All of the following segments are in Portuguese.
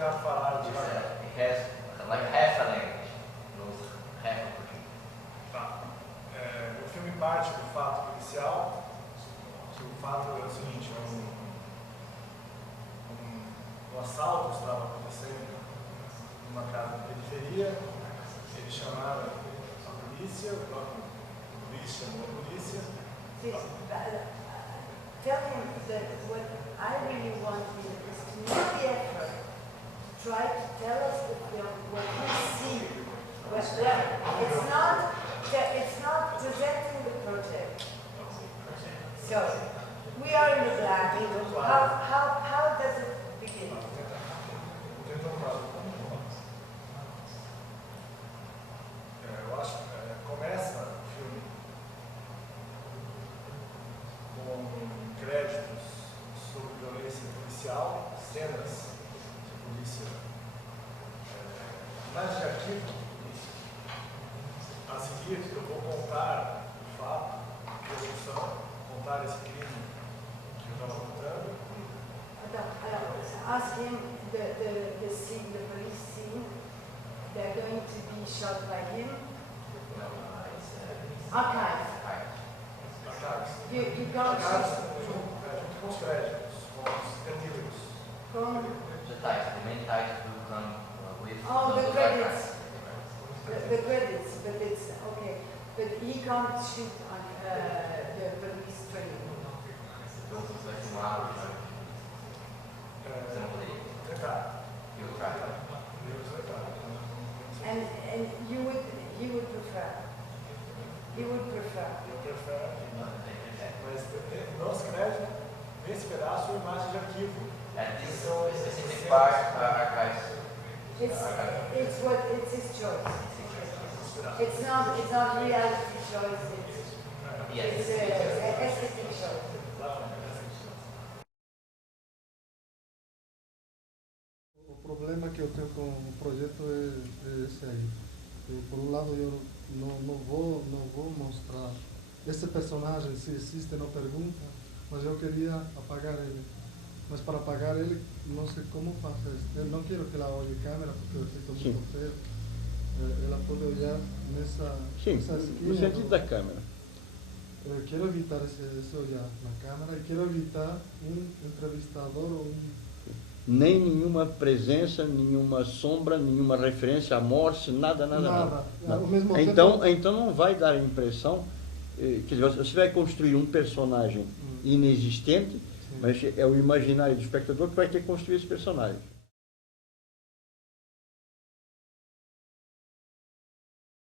tentar falar devagar. Like half a language, knows half a Portuguese. Tá. O filme parte do fato policial, que o fato é o seguinte, um assalto estava acontecendo numa casa na periferia, eles chamaram a polícia, o próprio polícia chamou a polícia. Tell him that what I really want him is to make the effort, try to tell us the film, what we see. It's not presenting the project. So, we are in the black. How does it begin? Eu acho que começa o filme com créditos sobre violência policial, cenas de polícia, imagens de arquivo. A seguir, eu vou contar o fato, a execução, contar esse crime que eu estava contando. Ask him the scene, the police scene. They're going to be shot by him. Archives. You can't Junto com os créditos, com os epílogos. The main titles will come with the credits. The credits, but it's okay. But he can't shoot on the police train. And you would prefer. You would prefer. Eu prefiro, mas nos créditos, nesse pedaço, imagem de arquivo. And this specific part archives. It's his choice. It's not reality choice. It's aesthetic choice. O problema que eu tenho com o projeto é esse aí. Por um lado, eu não vou mostrar esse personagem, se existe, não pergunta, mas eu queria apagar ele. Mas para apagar ele, não sei como fazer. Eu não quero que ela olhe a câmera, porque eu fico muito feio. Ela pode olhar nessa esquina. No sentido da câmera. Eu quero evitar esse olhar na câmera e quero evitar um entrevistador ou Nem nenhuma presença, nenhuma sombra, nenhuma referência à morte, nada. Ao mesmo Então não vai dar a impressão que você vai construir um personagem inexistente, mas é o imaginário do espectador que vai ter que construir esse personagem.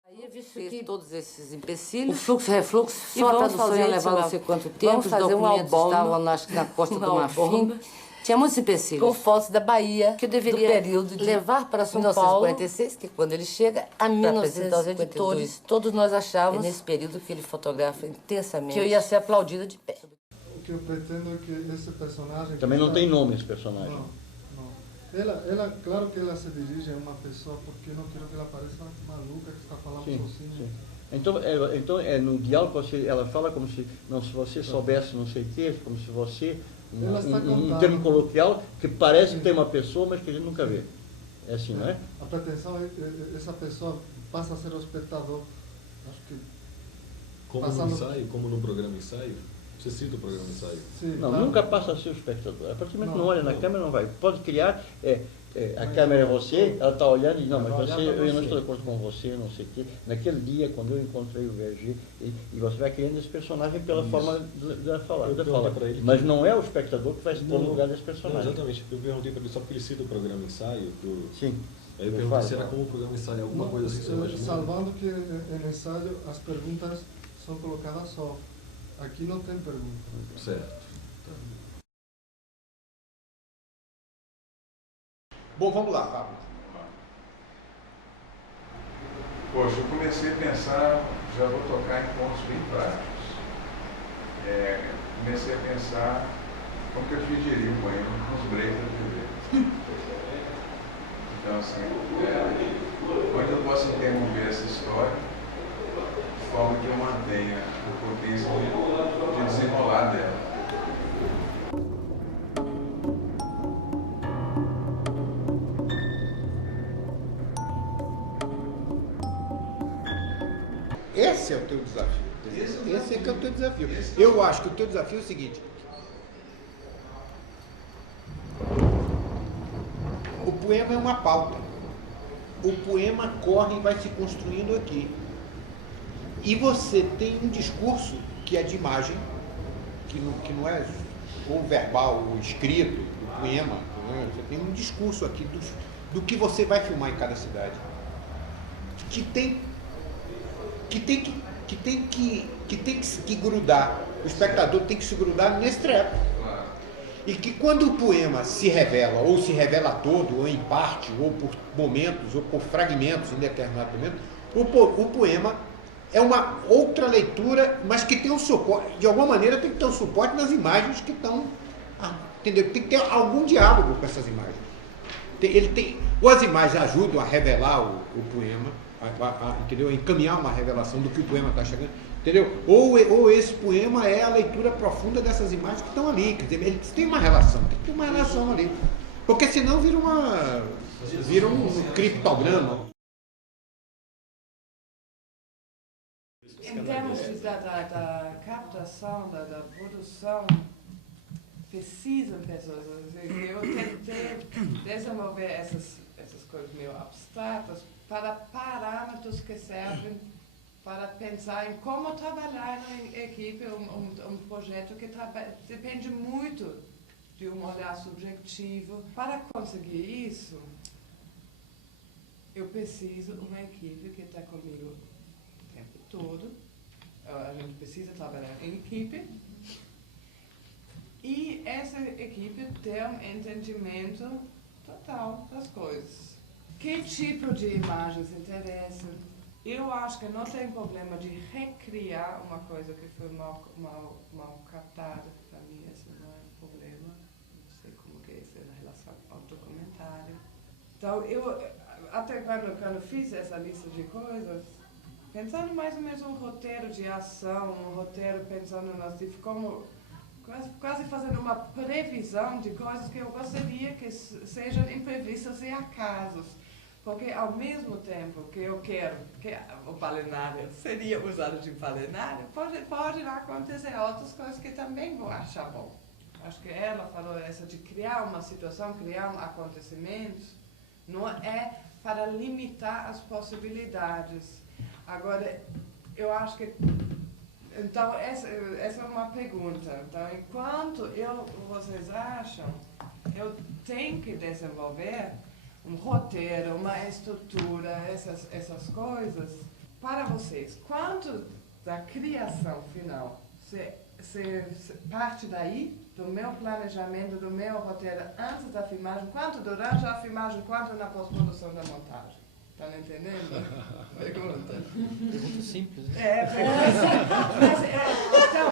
Aí, visto que todos esses empecilhos, o fluxo e refluxo, só a tradução ia levar não sei quanto tempo, os documentos estavam na costa do Marfim. Tinha muitos empecilhos. Com fotos da Bahia, que eu deveria período de levar para São 1946, que quando ele chega, a 1952. Todos nós achávamos, nesse período que ele fotografa intensamente, que eu ia ser aplaudida de pé. O que eu pretendo é que esse personagem... Também não tem nome esse personagem. Não. Ela, claro que ela se dirige a uma pessoa, porque eu não quero que ela pareça maluca que está falando sozinha. Sim. Então no diálogo ela fala como se você soubesse não sei o quê, como se você... Um termo coloquial que parece que tem uma pessoa, mas que a gente nunca vê. É assim, não é? A pretensão é que essa pessoa passa a ser o espectador. Acho que... Como no ensaio, como no programa ensaio? Você cita o programa ensaio? Sim, não, claro. Nunca passa a ser o espectador. A partir do momento que não olha na câmera, não vai. Pode criar, a câmera é você, ela está olhando e diz, não, mas eu não estou de acordo com você, não sei o quê. Naquele dia, quando eu encontrei o Verger, e você vai criando esse personagem pela forma da fala. Mas não é o espectador que vai se pôr no lugar desse personagem. Não, exatamente. Eu perguntei para ele só porque ele cita o programa ensaio. Sim. Aí eu perguntei se era como o programa ensaio, alguma coisa assim, você imagina? Salvando que no ensaio as perguntas são colocadas só. Aqui não tem pergunta. Certo. Bom, vamos lá, Pablo. Poxa, eu comecei a pensar, já vou tocar em pontos bem práticos. Comecei a pensar como que eu dividiria o banheiro nos breaks da TV. Então, assim, onde eu posso interromper essa história de forma que eu mantenha a potência de desenrolar dela. Esse é o teu desafio. Esse é que é o teu desafio. Eu acho que o teu desafio é o seguinte. O poema é uma pauta. O poema corre e vai se construindo aqui. E você tem um discurso que é de imagem, que não é ou verbal ou escrito, do poema. Você tem um discurso aqui do que você vai filmar em cada cidade. Que tem que grudar. O espectador tem que se grudar nesse treco. E que quando o poema se revela, ou se revela todo, ou em parte, ou por momentos, ou por fragmentos em determinado momento, o poema é uma outra leitura, mas que tem um suporte, de alguma maneira tem que ter um suporte nas imagens que estão, entendeu? Tem que ter algum diálogo com essas imagens. Ou as imagens ajudam a revelar o poema, entendeu? A encaminhar uma revelação do que o poema está chegando, entendeu? Ou esse poema é a leitura profunda dessas imagens que estão ali, quer dizer, eles têm uma relação, tem que ter uma relação ali, porque senão vira um criptograma. Em termos da captação, da produção, precisam pessoas. Eu tentei desenvolver essas coisas meio abstratas para parâmetros que servem para pensar em como trabalhar em equipe, um projeto que depende muito de um olhar subjetivo. Para conseguir isso, eu preciso de uma equipe que está comigo o tempo todo. A gente precisa trabalhar em equipe. E essa equipe tem um entendimento total das coisas. Que tipo de imagens interessam? Eu acho que não tem problema de recriar uma coisa que foi mal captada. Para mim, esse não é um problema. Não sei como que é isso na relação ao documentário. Então, eu, até quando fiz essa lista de coisas, pensando mais ou menos um roteiro de ação, um roteiro pensando como quase fazendo uma previsão de coisas que eu gostaria que sejam imprevistas e acasos. Porque ao mesmo tempo que eu quero que o balenário seria usado de balenário, pode acontecer outras coisas que também vou achar bom. Acho que ela falou essa de criar uma situação, criar um acontecimento, não é para limitar as possibilidades. Agora, eu acho que... Então, essa é uma pergunta. Então, enquanto vocês acham, eu tenho que desenvolver um roteiro, uma estrutura, essas coisas, para vocês. Quanto da criação final se parte daí, do meu planejamento, do meu roteiro antes da filmagem, quanto durante a filmagem, quanto na pós-produção da montagem? Estão entendendo? Pergunta. Pergunta simples, né? Pergunta simples. Então,